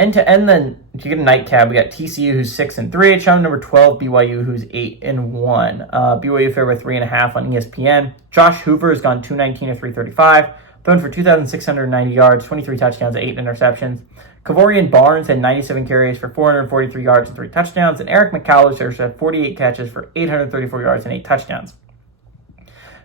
And to end to get a nightcap, we got TCU, who's 6-3. It's number 12, BYU, who's 8-1. BYU favored by 3.5 on ESPN. Josh Hoover has gone 219 of 335, thrown for 2,690 yards, 23 touchdowns, 8 interceptions. Kavorian Barnes had 97 carries for 443 yards and 3 touchdowns, and Eric McAllister had 48 catches for 834 yards and 8 touchdowns.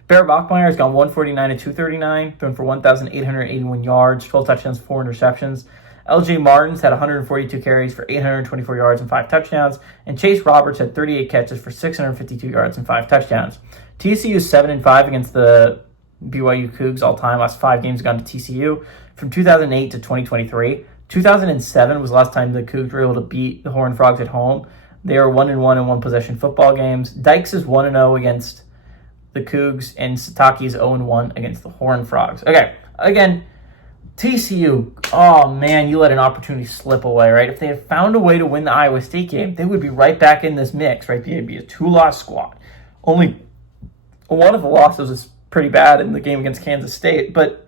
Barrett Bachmeier has gone 149 of 239, thrown for 1,881 yards, 12 touchdowns, 4 interceptions. LJ Martins had 142 carries for 824 yards and 5 touchdowns, and Chase Roberts had 38 catches for 652 yards and 5 touchdowns. TCU is 7-5 against the BYU Cougs all time. Last 5 games gone to TCU from 2008 to 2023. 2007 was the last time the Cougs were able to beat the Horned Frogs at home. They are 1-1 in one-possession football games. Dykes is 1-0 against the Cougs, and Satake is 0-1 against the Horned Frogs. Okay, again, TCU, oh man, you let an opportunity slip away, right? If they had found a way to win the Iowa State game, they would be right back in this mix, right? They'd be a 2-loss squad. Only one of the losses was pretty bad in the game against Kansas State, but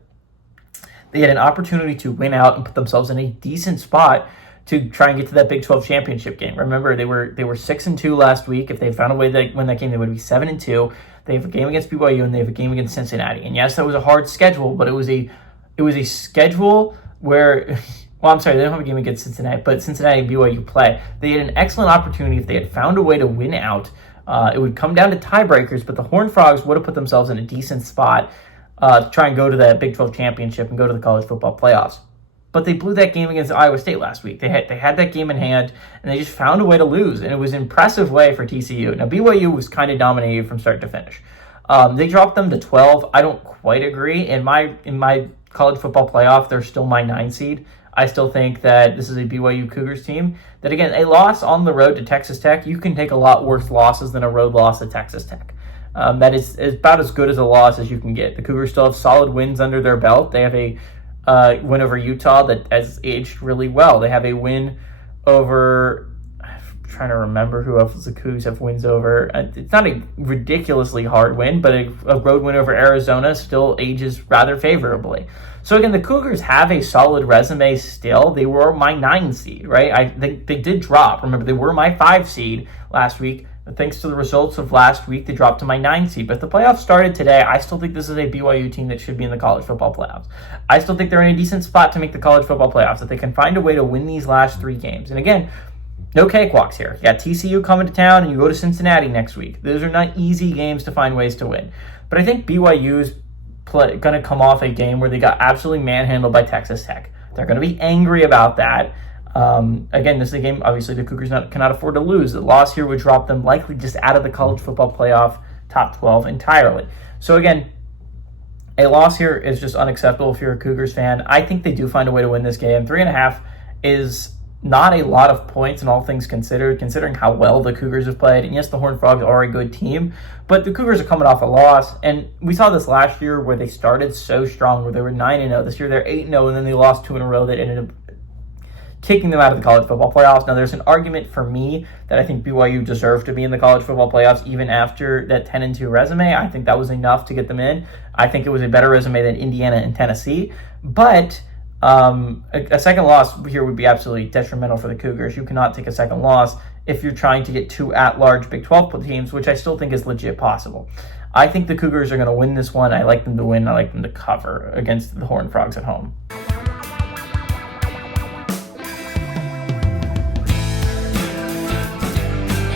they had an opportunity to win out and put themselves in a decent spot to try and get to that Big 12 championship game. Remember, they were 6-2 last week. If they found a way to win that game, they would be 7-2. They have a game against BYU and they have a game against Cincinnati. And yes, that was a hard schedule, but it was a schedule where, well, I'm sorry, they don't have a game against Cincinnati, but Cincinnati and BYU play. They had an excellent opportunity. If they had found a way to win out, it would come down to tiebreakers, but the Horned Frogs would have put themselves in a decent spot to try and go to the Big 12 championship and go to the college football playoffs. But they blew that game against Iowa State last week. They had that game in hand, and they just found a way to lose, and it was an impressive way for TCU. Now, BYU was kind of dominated from start to finish. They dropped them to 12. I don't quite agree. In my college football playoff, they're still my 9 seed. I still think that this is a BYU Cougars team that, again, a loss on the road to Texas Tech, you can take a lot worse losses than a road loss to Texas Tech. That is about as good as a loss as you can get. The Cougars still have solid wins under their belt. They have a win over Utah that has aged really well. They have a win over, I'm trying to remember who else the Cougs have wins over. It's not a ridiculously hard win, but a road win over Arizona still ages rather favorably. So again, the Cougars have a solid resume still. They were my 9 seed, right? They did drop. Remember, they were my 5 seed last week. Thanks to the results of last week, they dropped to my 9 seed. But if the playoffs started today, I still think this is a BYU team that should be in the college football playoffs. I still think they're in a decent spot to make the college football playoffs, if they can find a way to win these last 3 games. And again, no cakewalks here. You got TCU coming to town, and you go to Cincinnati next week. Those are not easy games to find ways to win. But I think BYU is going to come off a game where they got absolutely manhandled by Texas Tech. They're going to be angry about that. Again, this is a game, obviously, the Cougars cannot afford to lose. The loss here would drop them likely just out of the college football playoff top 12 entirely. So again, a loss here is just unacceptable if you're a Cougars fan. I think they do find a way to win this game. 3.5 is not a lot of points in all things considered, considering how well the Cougars have played. And yes, the Horned Frogs are a good team, but the Cougars are coming off a loss. And we saw this last year where they started so strong, where they were 9-0. This year they're 8-0, and then they lost 2 in a row that ended up kicking them out of the college football playoffs. Now, there's an argument for me that I think BYU deserved to be in the college football playoffs even after that 10-2 resume. I think that was enough to get them in. I think it was a better resume than Indiana and Tennessee. But a second loss here would be absolutely detrimental for the Cougars. You cannot take a second loss if you're trying to get 2 at-large Big 12 teams, which I still think is legit possible. I think the Cougars are going to win this one. I like them to win. I like them to cover against the Horned Frogs at home.